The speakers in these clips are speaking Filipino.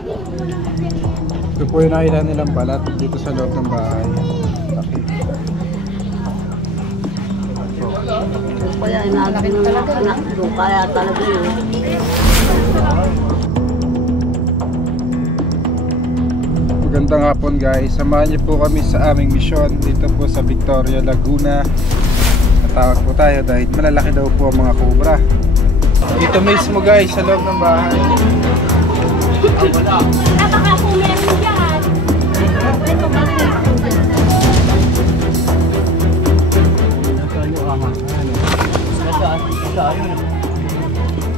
Ito po yung nakita nilang balat dito sa loob ng bahay. Laki. Kaya inalaki ng anak ko, kaya talaga yun. Magandang hapon guys, samahan niyo po kami sa aming misyon dito po sa Victoria, Laguna. Natawag po tayo dahil malalaki daw po ang mga cobra. Dito mismo guys, sa loob ng bahay. Baka po meron dyan.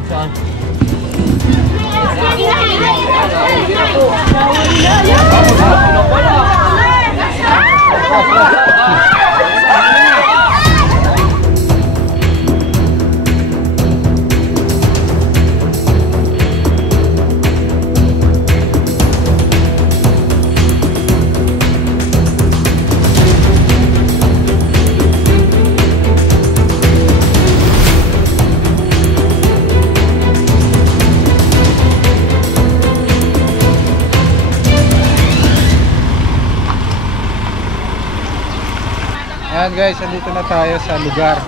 Saan? Ayan guys, andito na tayo sa lugar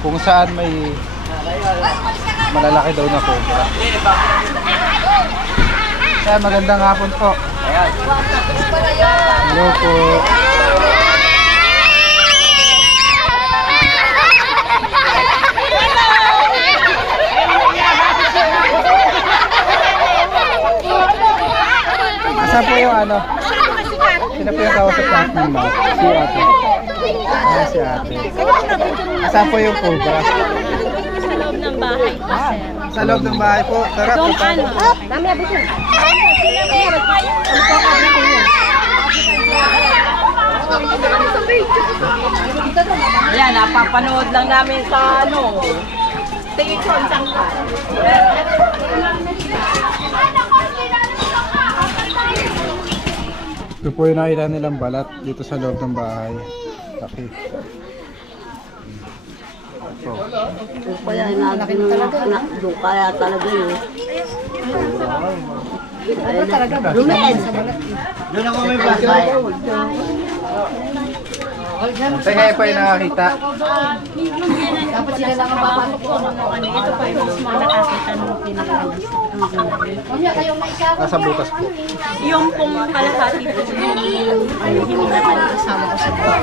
kung saan may malalaki daw na cobra. Kaya magandang hapon po. Hello po. Asan po yung ano? Sino po yung kausap natin mo? Si ate. Ah, si ate. Asan po yung cobra? Sa loob ng bahay po, sir. Sa loob ng bahay po. Tara po. Mamaya po, sir. Ayan, napapanood lang namin sa station sangka. Ito po yung nakita nilang balat dito sa loob ng bahay. Laki. Kaya inalaki ng anak ko, kaya talaga yun. Lumen! Doon ako may bahay. Kaya po yung nakakita. Dapat sila lang ang papasok po. Ito pa yung mas mga nakakita nung pinakalas. Nasa butas po. Yung pong kalahati po yung hininapan ng asawa ko sa buhay.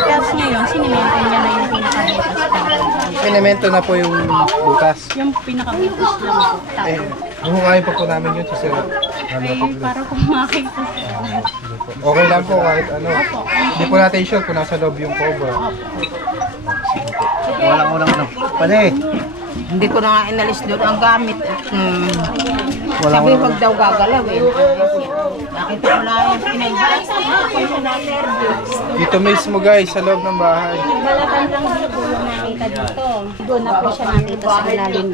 Tapos ngayon, sinimento niya na yung pinakabutas. Pinemento na po yung butas. Yung pinakabutas lang po. Eh, buhukayin pa po namin yun sa sir. Ay, para kung makita siya. Okay lang po kahit ano. Hindi po natin sure kung nasa loob yung cobra. Walang ano. Pare. Hindi ko na nga inalis doon ang gamit. Walang Sabi, wag daw gagalawin. Nakita ko lang yung pinag-balas. Dito mismo guys, sa loob ng bahay. Balatan lang dito yung nakita dito. Doon na po siya nakita sa ilalim.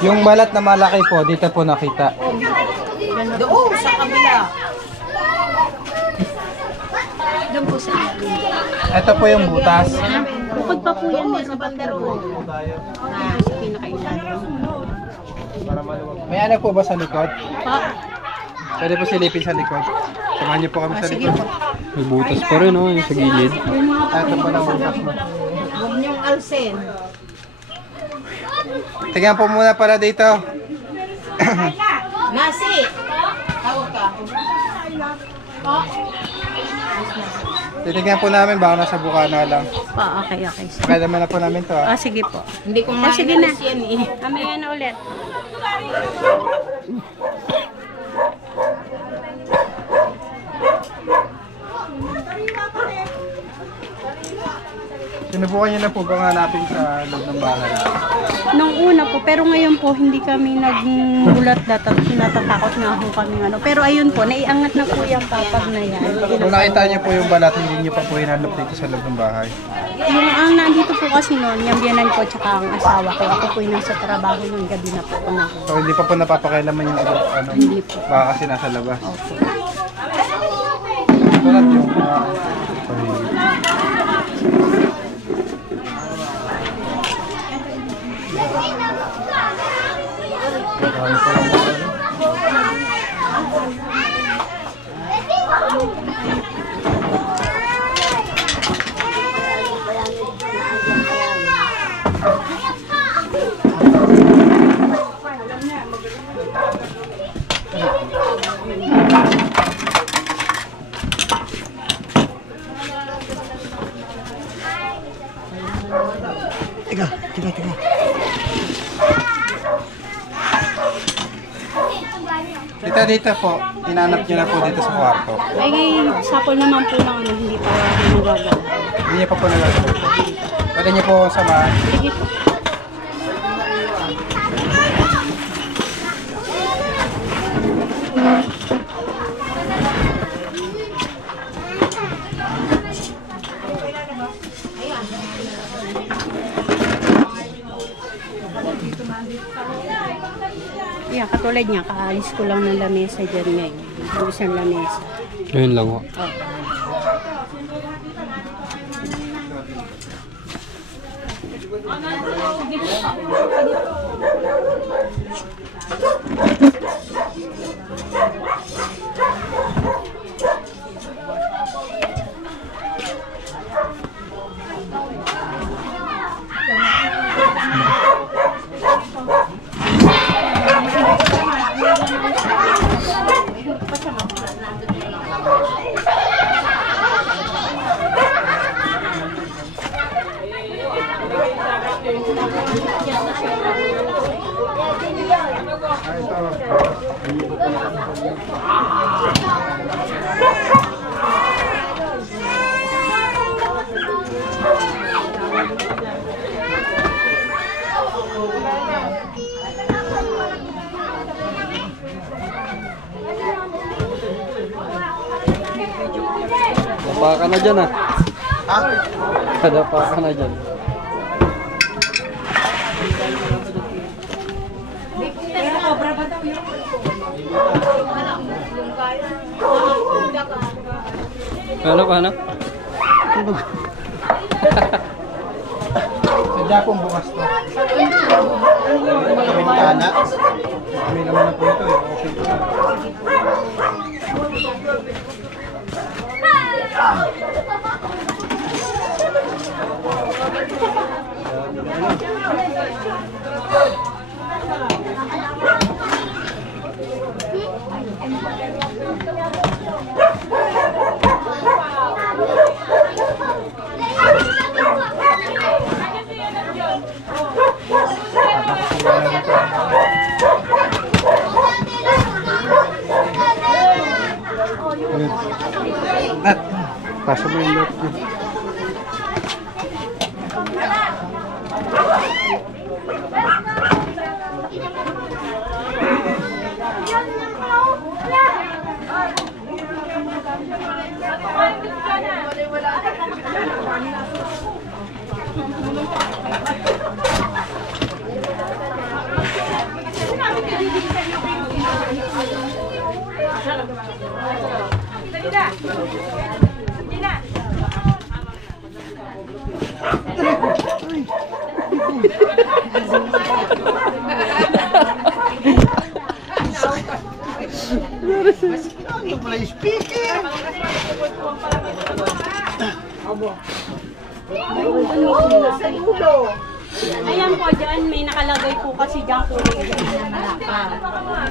Yung balat na malaki po, dito po nakita. Doon, sa kabila. Doon po sa ilalim. Ito po yung butas. Bukod pa po yan sa bandero. Sa pinakailalim. May ano po ba sa likod? Pa. Pwede po silipin sa likod. Samahan niyo po kami sa Sige likod. po. May butas pa rin, oh, yung sa gilid. Ito po lang butas mo. Huwag niyong alsin. Tingnan po muna pala dito. Nasi! Tawag ka. Titignan po namin, baka nasa bukana lang. Pa, okay. Kaya naman na po namin to. Ah, sige po. Hindi ko nga Sige na. inalis yan eh. Mamaya na ulit. Sinubukan niyo na po bang hanapin sa loob ng bahay? Nung una po, pero ngayon po hindi kami nagmulat natatakot nga ho kami ano. Pero ayun po, naiangat na po yung papag na yan. Kung nakita niyo po yung balat, hindi niyo pa po hinanap dito sa loob ng bahay. Yung ang nandito po kasi noon, yung biyanan ko tsaka ang asawa ko. Ako po yung nasa trabaho ng gabi na po na. So hindi pa po napapakailaman yung ano, Hindi po. baka kasi nasa labas. Opo. Tulad yung Dito po. Hinanap niyo na po dito sa kwarto. Ay, sapol naman po ng ano, hindi pa nagagalaw. Hindi niya pa po nagagawa. Pwede niyo po samahan. Sige po. Yeah, katulad niya, kaalis ko lang ng lamesa dyan ngayon. Yung isang lamesa. Ayun lang ho. Dapa ka na dyan ah. Ha? Dapa ka na dyan. Ano? Sadya pong bukas to. Bintana. May naman na po ito eh. Okay po na. At, pasok mo yung lot niya. Ano pala yung speaker? Ayan po, dyan may nakalagay po kasi dyan po.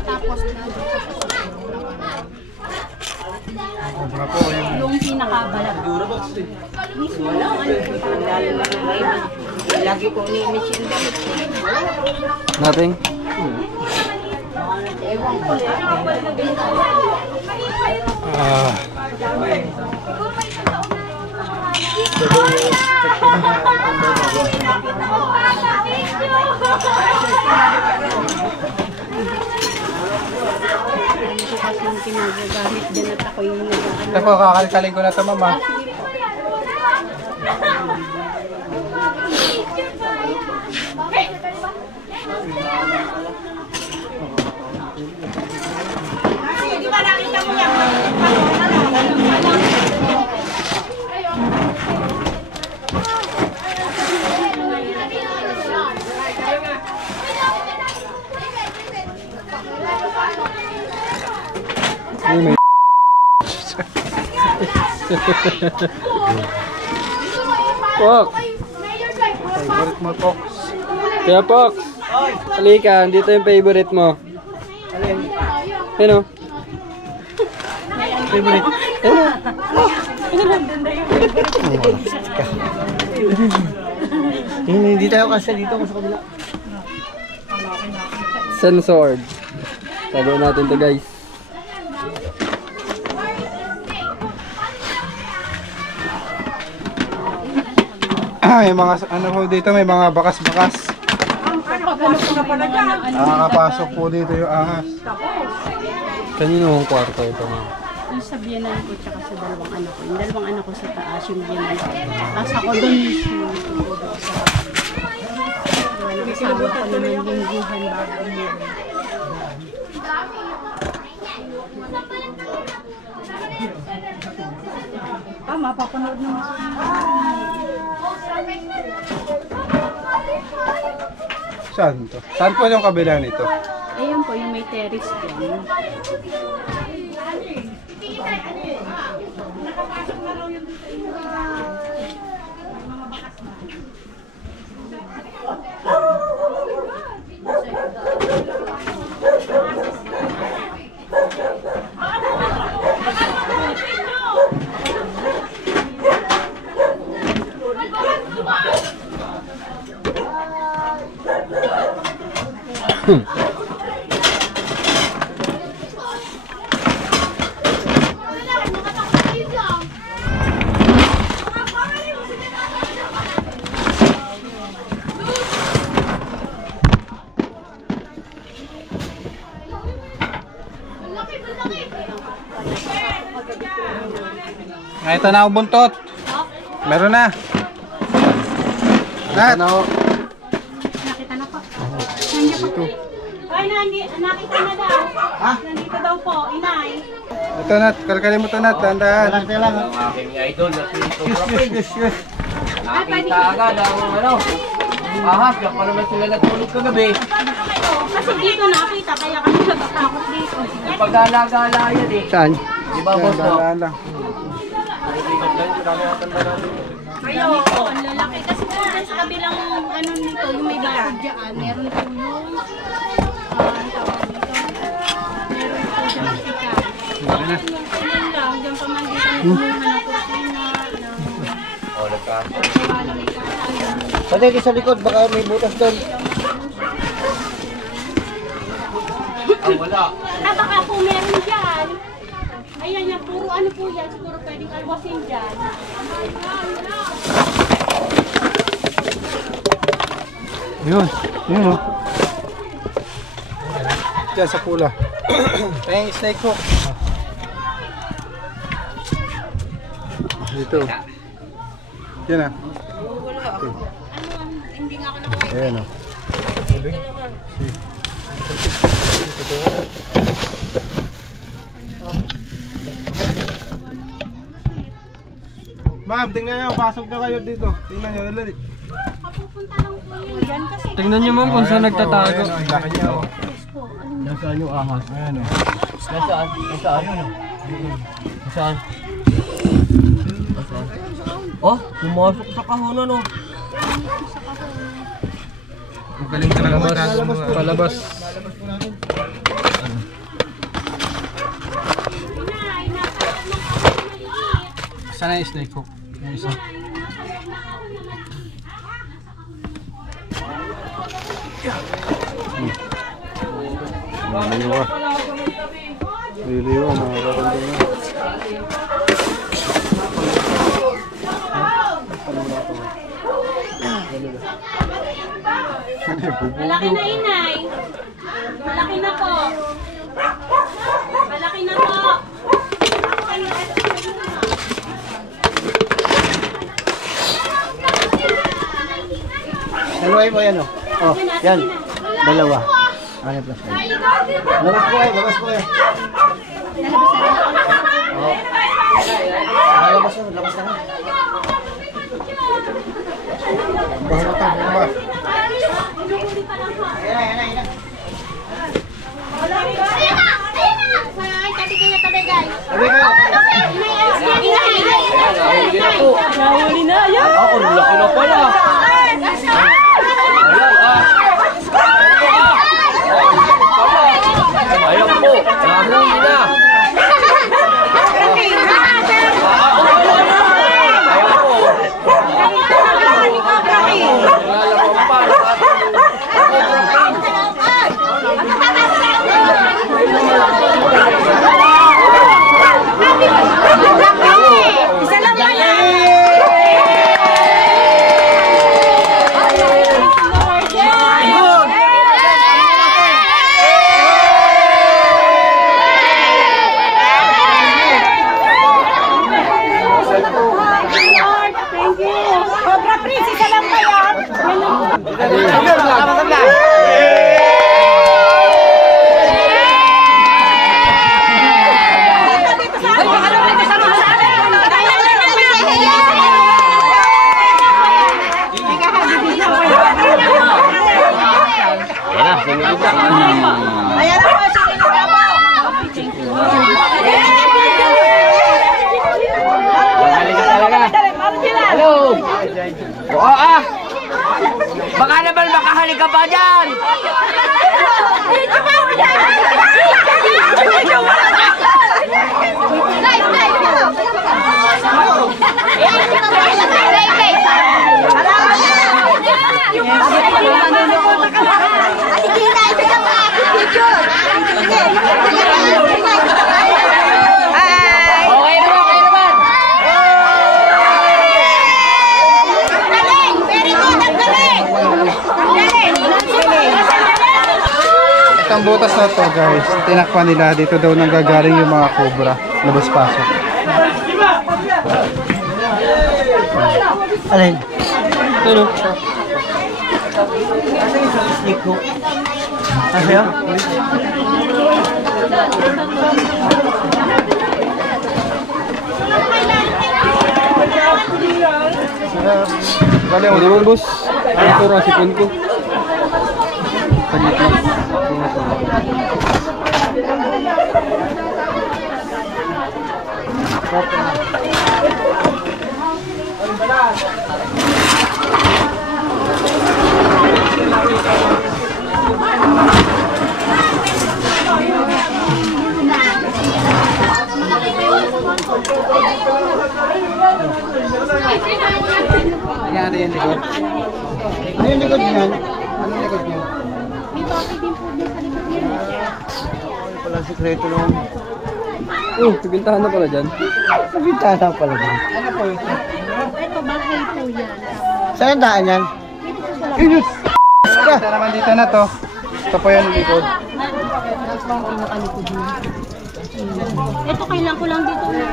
Tapos Sobra po yung... yung pinakabalat. Mismo lang, ano po Lagi ko ni-miss yung damit. Nothing? Ah. Ito kasi yung pinagagamit dyan at ako yung nagagamit. Ito po, kakalkalin ko na ito, mama. Ay, may Pox! Favorite mo, Fox. Kaya Pox! Halika, dito yung favorite mo. Ano? Favorite? Hindi tayo kasi dito sa kabila. Sensor. Tago natin to guys. may mga ano po dito, may mga bakas-bakas. Nakakapasok po dito yung ahas. Kanino ang kwarto ito, ma'am? Yung sa biyanan ko tsaka sa dalawang anak ko. Yung dalawang anak ko sa taas, yung biyanan ko. Tapos ako doon mismo. Nakasama ko naman lingguhan bago mo. Mapapanood naman. Saan to? Saan po yung kabila nito? Ayun po, yung may terrace dyan. Ay, ito na ang buntot. Meron na. Nat. Nakita na po. Nandiyan po. Ay, nakita na daw. Nandito daw po, inay. Ito Nat, kalkalin mo ito Nat, dahan-dahan. Kailangan. Ang aking idol na Yes. nakita agad ang ano. Ahas, yan pa naman sila natulog kagabi. Kasi dito nakita, kaya kami natatakot dito. Yung paglalagala yan eh. Saan? Di ba boss no? Dahan-dahan lang. Ayaw po, ang lalaki. Kasi po dyan sa kabilang ano nito, yung may bakod dyan, meron po yung ang tawag dito. Meron po dyan sika. Ayun lang, dyan pa man dito yung ng kusina. Oh, nagkaso. Pwede sa likod, baka may butas doon. Ang wala. Baka po meron dyan. Ayan yan, puro ano po yan, siguro pwedeng alwasin dyan. Yun, yun o. Diyan sa pula. Kaya yung snake hook. Dito. Yan na. Hindi nga ako nakakita. Ayan o. Ma'am, tingnan nyo, pasok na kayo dito. Tingnan nyo, dali. Papupunta lang po yun dyan kasi. Tingnan niyo, ma'am, kung saan nagtatago. Ayan o, laki niya o. Nasaan yung ahas? Ayan o. Nasaan? Nasaan? Nasaan? Nasaan? Oh, pumasok sa kahonan oh. Ang galing talaga Palabas. Palabas. Sana yung snake hook. Yung isa. Liliwa. Liliwa, mga kakandang na. Malaki na inay. Malaki na po. Malaki na po. Dalawa mo yan o. Oh, yan. Dalawa. Ano plus? Labas po kayo, labas po kayo. Oh. Labas na, labas na. Bahala ka, bahala. Sabi kayo. Nahuli na, yan. Ako, laki na pala. Ayan po, nahuli na. Ayan po. Naglalaro pa. pa dyan! Itong butas na to guys, tinakpan nila dito daw nang gagaling yung mga cobra. Labas pasok. Alin? Ano? Iko. Asya? Bale, Ano naman boss? Ano ito rasipon ko? Saglit lang. nangyari yung likod. Ano yung likod niyan? Ano yung likod niyan? May bakit din po din sa likod niya. Wala sikreto naman. Oh, pibintahan na pala dyan. Nabintana pala din. Ano po ito? Ito, bahay po yan. Saan ang daan yan? Dito po sa labas. Ito naman dito na to. Ito po yung likod. Ito, kailan ko lang dito na.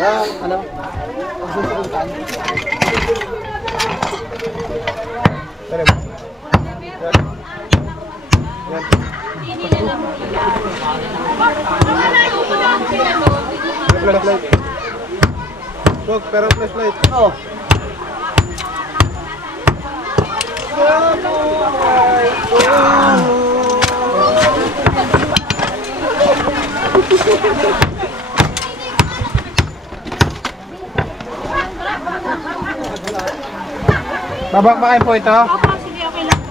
Ano? Flashlight. Look, pero flashlight. Oh. Babakbakin po ito. Opo, sige, okay lang po.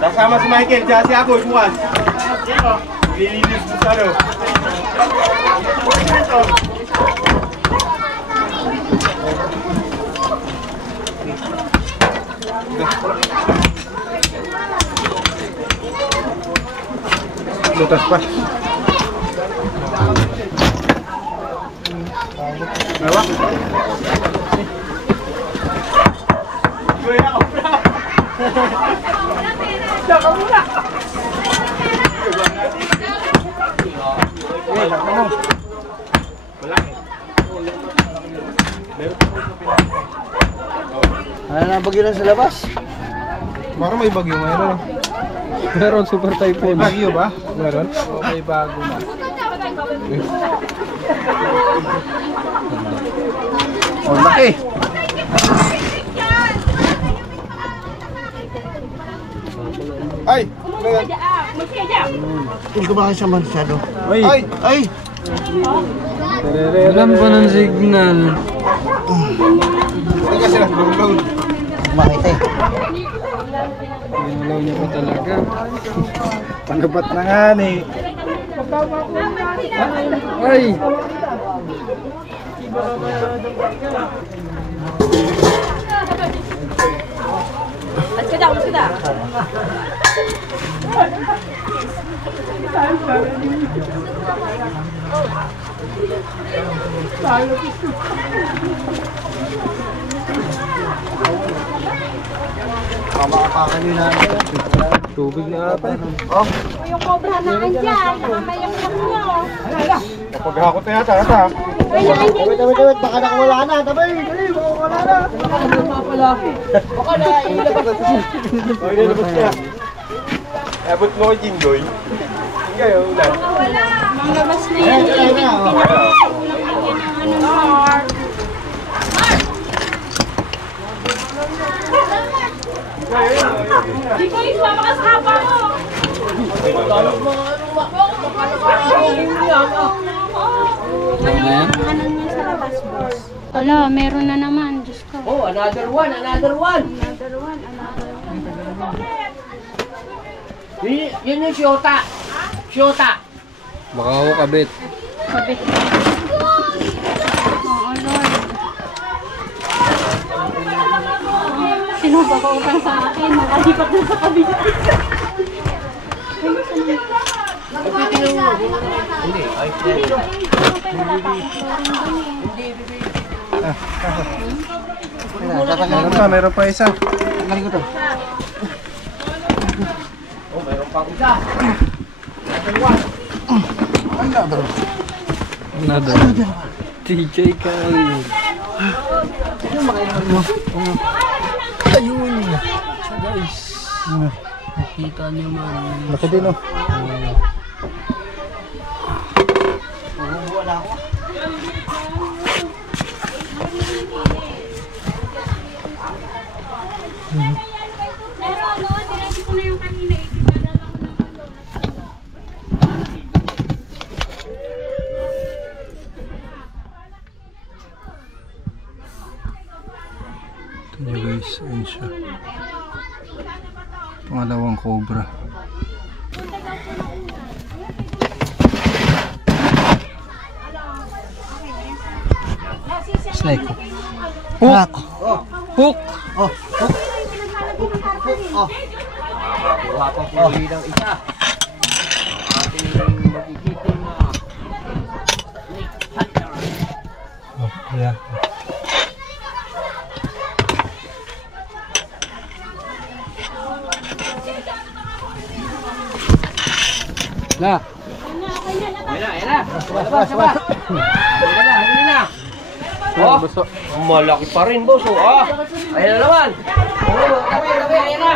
Kasama si Michael, tsaka si ako, bukas. Lilinis mo sa ano. Lutas pa. Hawak. Ano na bagyo lang sa labas? Parang may bagyo mayroon. Meron super typhoon. Bagyo ba? Meron? O may bago na. Oh, laki! Ay! Kung kumakas siya masyado. Ay! Ay! Ay! Walang ba ng signal? Hindi ka sila gulong. Makita eh. Ginalaw niya pa talaga. Panabat na nga ni. Ay! Tubig na ata. Yung cobra na andyan, nakamayak-yak nyo. Kapag hakot na yata, ata. Wait, baka nakawala na. Tabay, dali, baka wala na. Baka na ilabas mo. Okay, nilabas niya. Abot mo kay Jinggoy. Jinggoy, ulan. Manglabas na yan. Di ko yung mamakasapa mo. Ano niya sa labas, boss? Wala, meron na naman. Diyos ko. Oh, another one. Another one. Yun yung Shota. Shota. Baka ako kabit. Kapit. Oo, Lord. Sino ba ko utang sa akin? Nakalipat na sa kabila. Hindi, ay. Meron pa isa. Galing ko to. Oh, mayroon pang isa. Another. TJ Kyle. Ayun. So guys. Nakita niyo man. Laki din oh. Pero ano, diretso ko na yung kanina. Ipadala ko ng ulo. Ito niyo guys, ayun siya. Pangalawang cobra. Snake. Hook! Hook! Makakuha pa po ng isa. Ating magigiting na. Yeah. La! Ayan na. Sabas. Huli na. Oh, malaki pa rin, boss. Oh, ah. Ayan na naman. Oh, tabi, ayan na.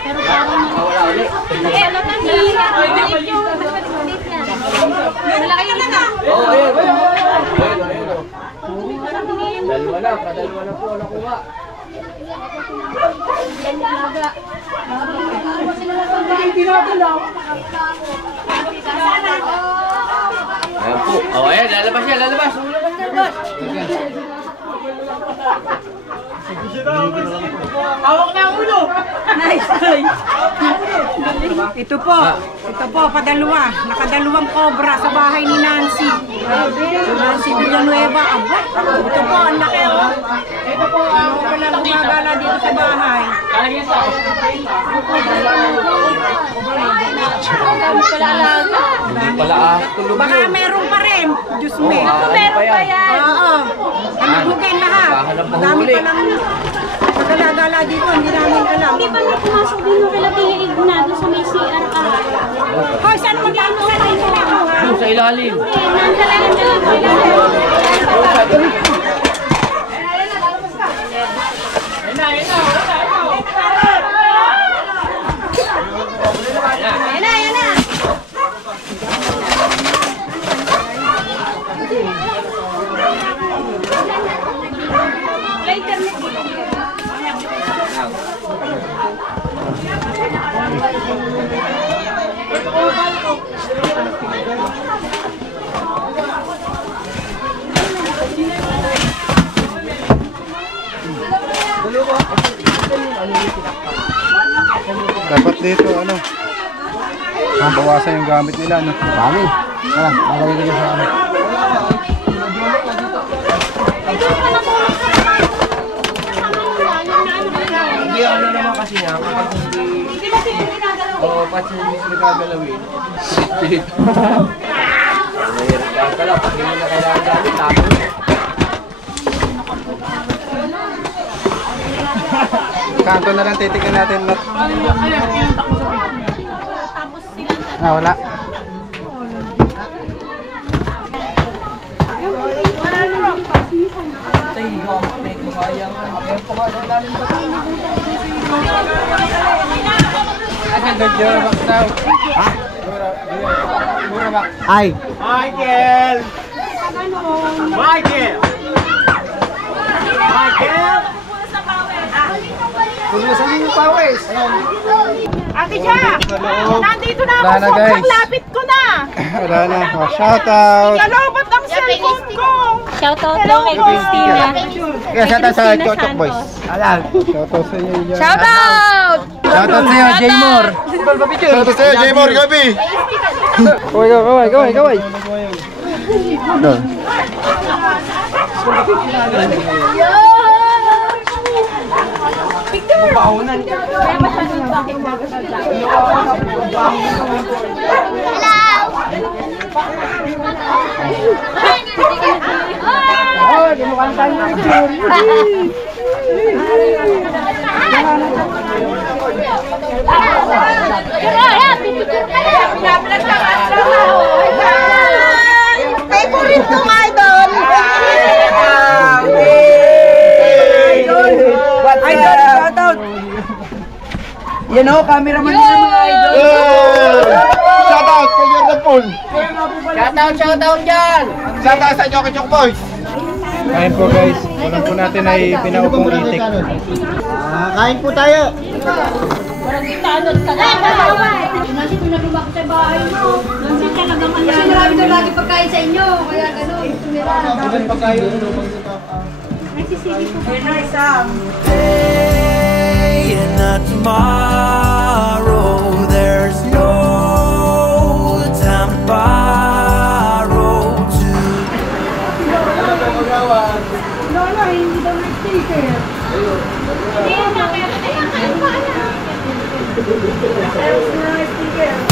Pero parang Wala ulit. malaki ka na. Oh, ayan. Dalawa na po nakuha. Ayan po. Oh, ayan, lalabas yan, lalabas. Hawak na ang ulo. Ito po, padalawa. Nakadalawang cobra sa bahay ni Nancy. Si Nancy Villanueva. Aba, ito po, ang laki o. Ito po, wala gumagala dito sa bahay. Hindi pala tulog Baka yun. meron pa rin. Diyos me. Meron pa yan. Oo. Hanapugin lahat. Kahanap na Dami huli. pa lang pagkalagala dito, hindi namin alam. Hindi ba na pumasok din yung kila Tia Ignado sa may CR ka? Hoy, saan mag-ano ka rin sila? Doon sa ilalim. Nandalagan na lang sila. Dapat dito ano? bawasan yung gamit nila, no? Dami. Tara, malagay ko dyan sa ano. Hindi ano naman kasi niya, kapag hindi... Oo, pati hindi sila gagalawin. Pilit. Mahirap ka lang, pag hindi na kailangan gamit, tapos. Kanto na lang titikin natin, no? Wala. Ay! Michael! Michael! Michael! Pulusan yung pawis! Ate Cha, nandito na ako. Wala na, guys. Sobrang lapit ko na. Wala na. Oh, shoutout! Nalobot ang cellphone ko. Shoutout daw kay Christina. Kaya sa taas sa Chochok Boys. Alam. Shoutout sa inyo yan. Shoutout! Shoutout sa iyo, Jaymor! Shoutout sa'yo, Jaymor Gabi! Kaway! Ano? Favorite kong idol. Idol, shoutout. Yan o, cameraman nila mga idol. Shoutout kay Jordan Pool! Shoutout dyan! Shoutout sa Chochok Boys! Kain po guys. Ulam po natin ay pinaupong itik. Kain po tayo. Nasi ko nagluba ko sa bahay mo. Nasi talagang ano. Kasi marami daw lagi pagkain sa inyo. Kaya gano'n. Tumira. Nagsisili ko. Today and not tomorrow. There's no time to borrow to. Lola, hindi daw nag-sticker. Ayun na, kaya kayo pa. Ayun na, sticker.